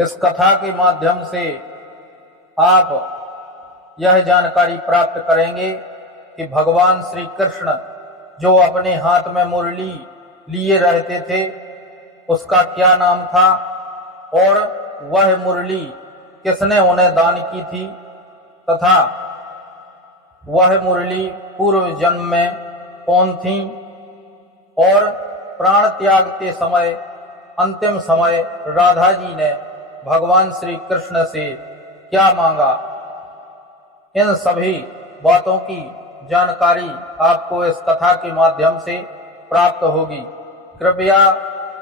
इस कथा के माध्यम से आप यह जानकारी प्राप्त करेंगे कि भगवान श्री कृष्ण जो अपने हाथ में मुरली लिए रहते थे उसका क्या नाम था और वह मुरली किसने उन्हें दान की थी तथा वह मुरली पूर्व जन्म में कौन थी और प्राण त्याग के समय अंतिम समय राधा जी ने भगवान श्री कृष्ण से क्या मांगा। इन सभी बातों की जानकारी आपको इस कथा के माध्यम से प्राप्त होगी। कृपया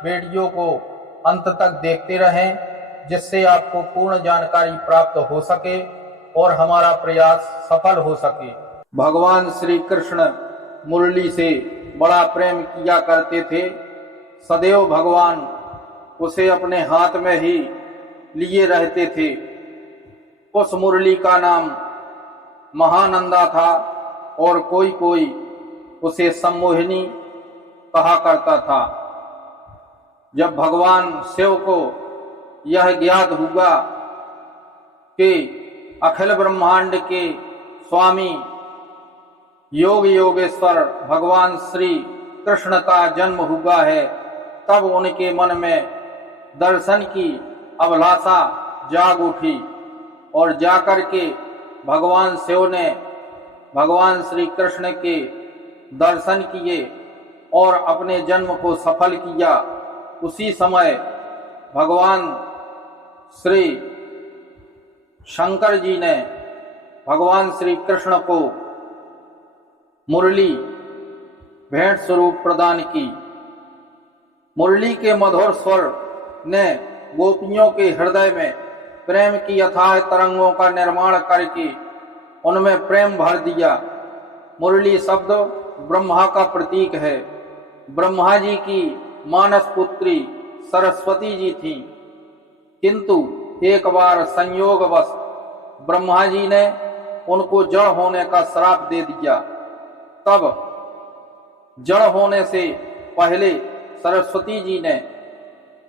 वीडियो को अंत तक देखते रहें जिससे आपको पूर्ण जानकारी प्राप्त हो सके और हमारा प्रयास सफल हो सके। भगवान श्री कृष्ण मुरली से बड़ा प्रेम किया करते थे। सदैव भगवान उसे अपने हाथ में ही लिए रहते थे। उस मुरली का नाम महानंदा था और कोई कोई उसे सम्मोहिनी कहा करता था। जब भगवान शिव को यह ज्ञात हुआ कि अखिल ब्रह्मांड के स्वामी योग योगेश्वर भगवान श्री कृष्ण का जन्म हुआ है, तब उनके मन में दर्शन की अभिलाषा जाग उठी और जाकर के भगवान शिव ने भगवान श्री कृष्ण के दर्शन किए और अपने जन्म को सफल किया। उसी समय भगवान श्री शंकर जी ने भगवान श्री कृष्ण को मुरली भेंट स्वरूप प्रदान की। मुरली के मधुर स्वर ने गोपियों के हृदय में प्रेम की अथाह तरंगों का निर्माण करके उनमें प्रेम भर दिया। मुरली शब्द ब्रह्मा का प्रतीक है। ब्रह्मा जी की मानस पुत्री सरस्वती जी थी, किंतु एक बार संयोगवश ब्रह्मा जी ने उनको जड़ होने का श्राप दे दिया। तब जड़ होने से पहले सरस्वती जी ने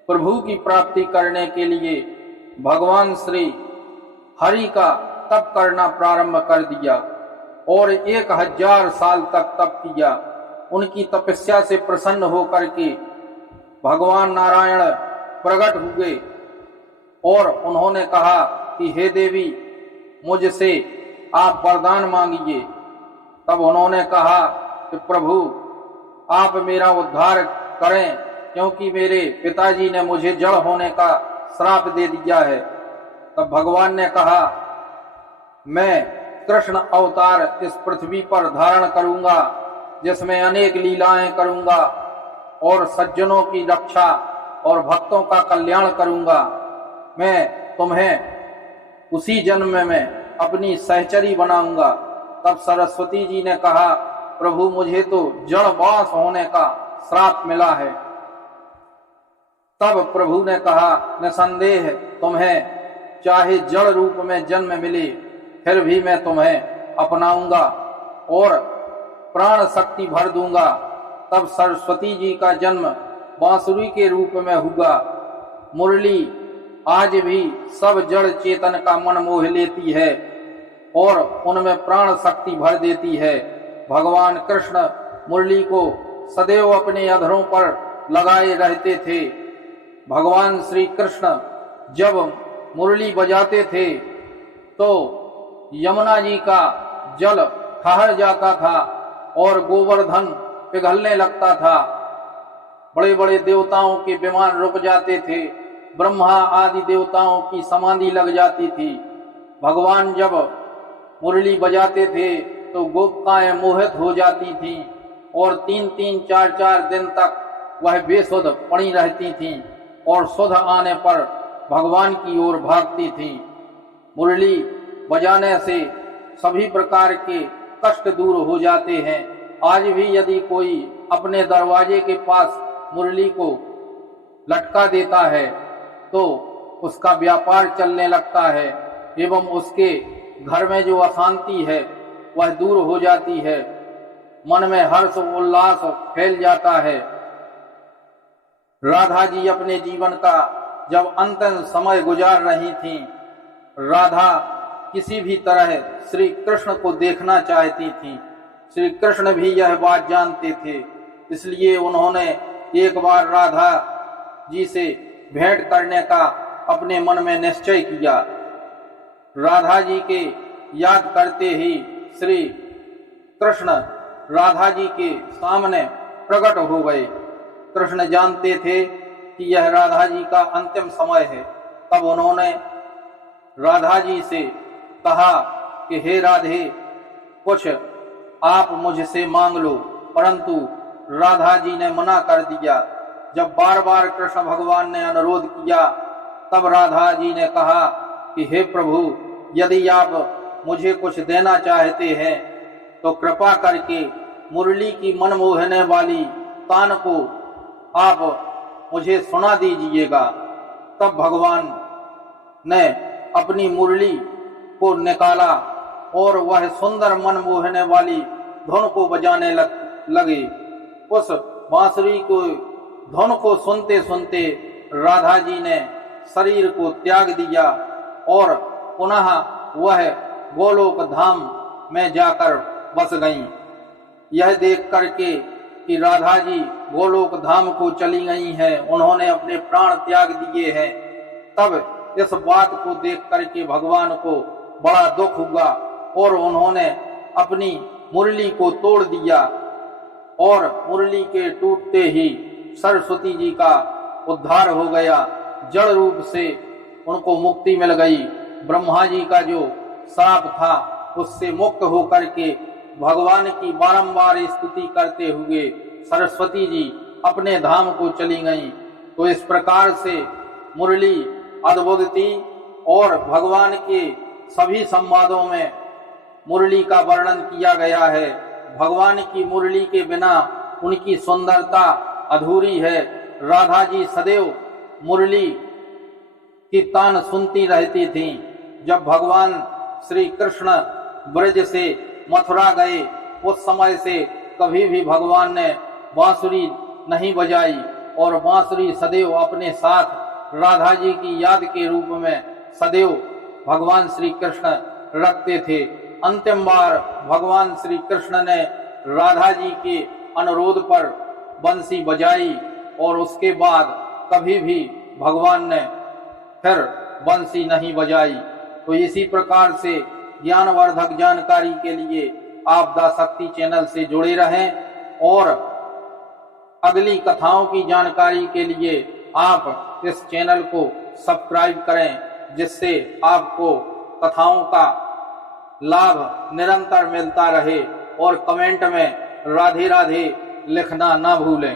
प्रभु की प्राप्ति करने के लिए भगवान श्री हरि का तप करना प्रारंभ कर दिया और 1000 साल तक तप किया। उनकी तपस्या से प्रसन्न होकर के भगवान नारायण प्रकट हुए और उन्होंने कहा कि हे देवी, मुझसे आप वरदान मांगिए। तब उन्होंने कहा कि प्रभु, आप मेरा उद्धार करें, क्योंकि मेरे पिताजी ने मुझे जड़ होने का श्राप दे दिया है। तब भगवान ने कहा, मैं कृष्ण अवतार इस पृथ्वी पर धारण करूंगा, जिसमें अनेक लीलाएं करूंगा और सज्जनों की रक्षा और भक्तों का कल्याण करूंगा। मैं तुम्हें उसी जन्म में अपनी सहचरी बनाऊंगा। तब सरस्वती जी ने कहा, प्रभु, मुझे तो जड़ वास होने का श्राप मिला है। तब प्रभु ने कहा, निसंदेह तुम्हें चाहे जड़ रूप में जन्म मिले, फिर भी मैं तुम्हें अपनाऊंगा और प्राण शक्ति भर दूंगा। तब सरस्वती जी का जन्म बांसुरी के रूप में हुआ। मुरली आज भी सब जड़ चेतन का मन मोह लेती है और उनमें प्राण शक्ति भर देती है। भगवान कृष्ण मुरली को सदैव अपने अधरों पर लगाए रहते थे। भगवान श्री कृष्ण जब मुरली बजाते थे तो यमुना जी का जल ठहर जाता था और गोवर्धन पिघलने लगता था। बड़े बड़े देवताओं के विमान रुक जाते थे। ब्रह्मा आदि देवताओं की समाधि लग जाती थी। भगवान जब मुरली बजाते थे तो गोपिकाएं मोहित हो जाती थीं और 3-3, 4-4 दिन तक वह बेसुध पड़ी रहती थीं और सुध आने पर भगवान की ओर भागती थीं। मुरली बजाने से सभी प्रकार के कष्ट दूर हो जाते हैं। आज भी यदि कोई अपने दरवाजे के पास मुरली को लटका देता है तो उसका व्यापार चलने लगता है एवं उसके घर में जो अशांति है वह दूर हो जाती है। मन में हर्ष उल्लास फैल जाता है। राधा जी अपने जीवन का जब अंतिम समय गुजार रही थी, राधा किसी भी तरह श्री कृष्ण को देखना चाहती थी। श्री कृष्ण भी यह बात जानते थे, इसलिए उन्होंने एक बार राधा जी से भेंट करने का अपने मन में निश्चय किया। राधा जी के याद करते ही श्री कृष्ण राधा जी के सामने प्रकट हो गए। कृष्ण जानते थे कि यह राधा जी का अंतिम समय है। तब उन्होंने राधा जी से कहा कि हे राधे, कुछ आप मुझसे मांग लो, परंतु राधा जी ने मना कर दिया। जब बार बार कृष्ण भगवान ने अनुरोध किया, तब राधा जी ने कहा कि हे प्रभु, यदि आप मुझे कुछ देना चाहते हैं तो कृपा करके मुरली की मन मोहने वाली तान को आप मुझे सुना दीजिएगा। तब भगवान ने अपनी मुरली को निकाला और वह सुंदर मन मोहने वाली धुन को बजाने लगे। उस बांसुरी को धुन को सुनते सुनते राधा जी ने शरीर को त्याग दिया और पुनः वह गोलोक धाम में जाकर बस गईं। यह देख करके कि राधा जी गोलोक धाम को चली गई हैं, उन्होंने अपने प्राण त्याग दिए हैं, तब इस बात को देख करके भगवान को बड़ा दुख हुआ और उन्होंने अपनी मुरली को तोड़ दिया और मुरली के टूटते ही सरस्वती जी का उद्धार हो गया। जड़ रूप से उनको मुक्ति मिल गई। ब्रह्मा जी का जो श्राप था उससे मुक्त होकर के भगवान की बारंबार स्तुति करते हुए सरस्वती जी अपने धाम को चली गईं। तो इस प्रकार से मुरली अद्भुत थी और भगवान के सभी संवादों में मुरली का वर्णन किया गया है। भगवान की मुरली के बिना उनकी सुंदरता अधूरी है। राधा जी सदैव मुरली की तान सुनती रहती थीं। जब भगवान श्री कृष्ण ब्रज से मथुरा गए, उस समय से कभी भी भगवान ने बांसुरी नहीं बजाई और बांसुरी सदैव अपने साथ राधा जी की याद के रूप में सदैव भगवान श्री कृष्ण रखते थे। अंतिम बार भगवान श्री कृष्ण ने राधा जी के अनुरोध पर बंसी बजाई और उसके बाद कभी भी भगवान ने फिर बंसी नहीं बजाई। तो इसी प्रकार से ज्ञानवर्धक जानकारी के लिए आप दा शक्ति चैनल से जुड़े रहें और अगली कथाओं की जानकारी के लिए आप इस चैनल को सब्सक्राइब करें, जिससे आपको कथाओं का लाभ निरंतर मिलता रहे। और कमेंट में राधे राधे लिखना ना भूलें।